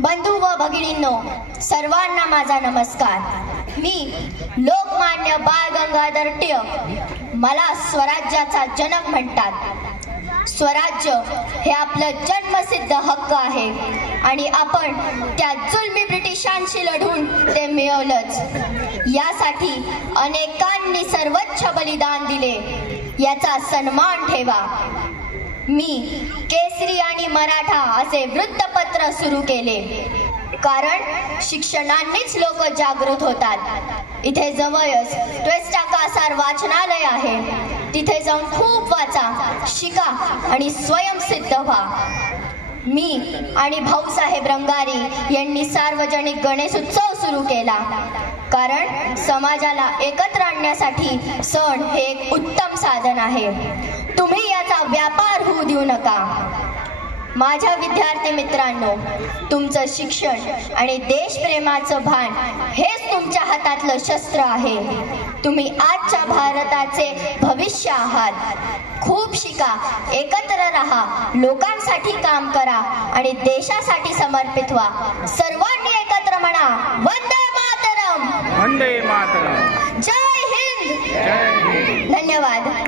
बंधू व भगिनींनो, सर्वांना माझा नमस्कार. मी लोकमान्य बाळ गंगाधर टिळक. मला स्वराज्याचा जनक म्हणतात. स्वराज्य हे आपलं जन्मसिद्ध हक्क आहे आणि आपण त्या जुलमी ब्रिटिशांशी लढून ते मिळवलंच. यासाठी अनेकांनी सर्वोच्च बलिदान दिले. याचा सन्मान ठेवा. मी केसरी आणि मराठा असे वृत्तपत्र सुरू केले, कारण शिक्षणानेच लोक जागृत होतात. इथे जवळच ट्वेस्टा कासार वाचनालय आहे. तिथे जाऊन खूप वाचा, शिका आणि स्वयंसिद्ध व्हा. मी आणि भाऊसाहेब रंगारी यांनी सार्वजनिक गणेश उत्सव सुरू केला, कारण समाजाला एकत्र आणण्यासाठी सण हे एक उत्तम साधन आहे. तुम्ही याचा व्यापार होऊ देऊ नका. माझ्या विद्यार्थी मित्रांनो, तुमचं शिक्षण आणि देशप्रेमाचं भान हेच तुमच्या हातातलं शस्त्र आहे. तुम्ही आजच्या भारताचे भविष्य आहात. खूप शिका, एकत्र राहा, लोकांसाठी काम करा आणि देशासाठी समर्पित व्हा. सर्वांनी एकत्र म्हणा, वंदे मातरम. वंदे मातरम. जय हिंद. जय हिंद. धन्यवाद.